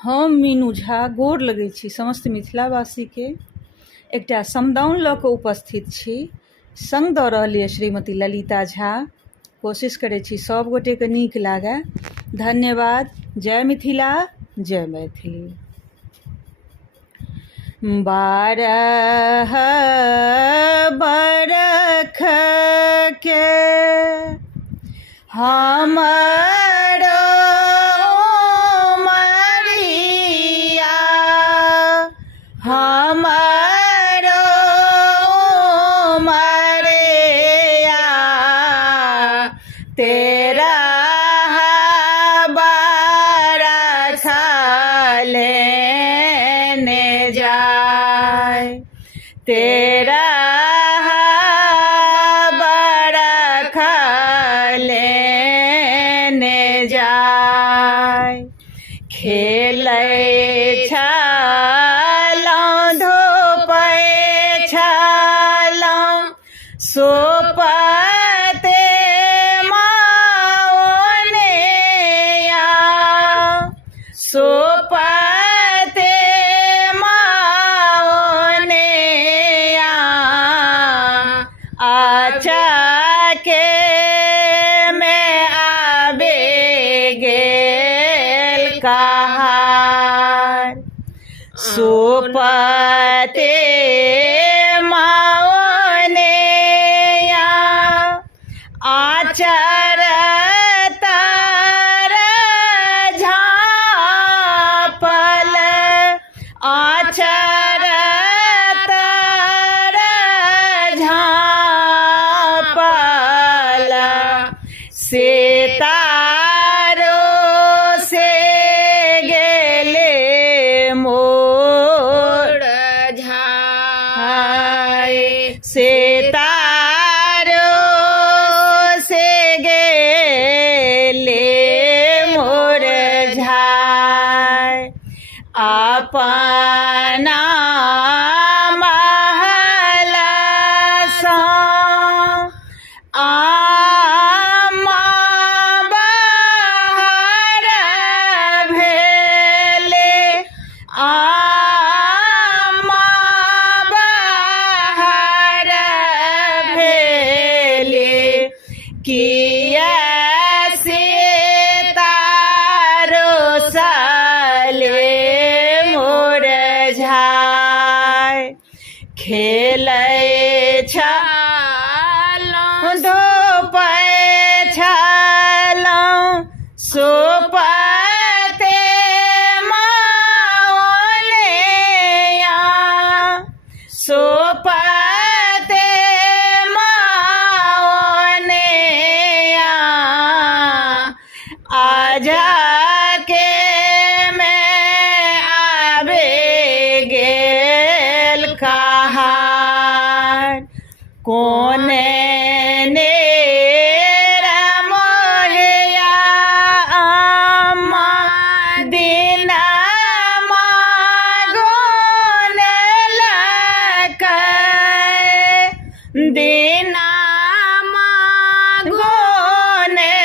हम मीनू झा गोर लगै छी समस्त मिथिलावासीके। एकटा समदाउन लऽ कऽ उपस्थित छी। सङ्ग दऽ रहल यऽ श्रीमती ललिता झा। कोशिश करै छी सभ गोटेके नीक लागै। धन्यवाद। जय मिथिला, जय मैथिली। 12 बरख के हमरो मरिया, हमरो मरिया, तेरा बरख लेने जाय, तेरा बरख लेने जाय। खेलै छलहुँ, धोपै छलहुँ, सोपते माओनेया, सोपते माओनेया, आचाके में आबे गेल कहार। सोपते माओनेया, आचर तर झाँपल, आचर तर झाँपल, से तारो से गेले मोर झाय, से तारो से गेले मोर झाय। अपना महल सँ आमा बाहर भेले, आमा बाहर भेले, किया से तारो साले मोर झाय। खेलै छलहुँ, धोपै छलहुँ, सोपते माओनेया, सोपते माओनेया, आजाके में आबे गेल कहार। कोने नेरा मोहिया अम्मा दिनमा गोनलकै, दिनमा गोनलकै,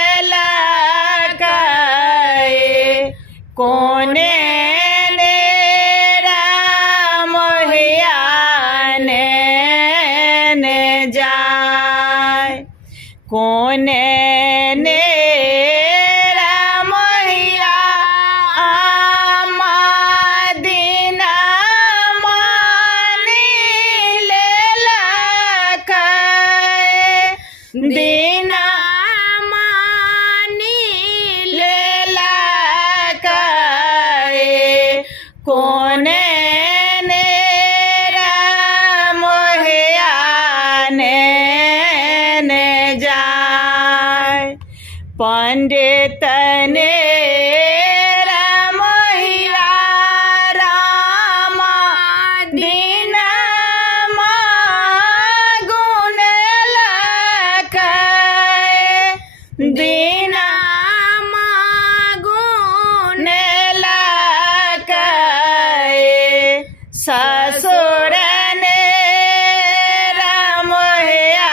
कोने नेरा मोहिया नेने जाय, कोने नेरा मोहिया अम्मा दिनमा नीलेलकै, दिनमा नीलेलकै, कोने नेरा मोहिया नेने जाय। पंडित नेरा मोहिया रामा दिनमा गुनलकै, दिनमा गुनलकै, ससुर नेरा मोहिया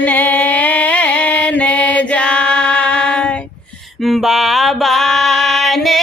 नेने जाय। बाबा ने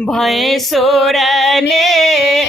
भैंसुर ने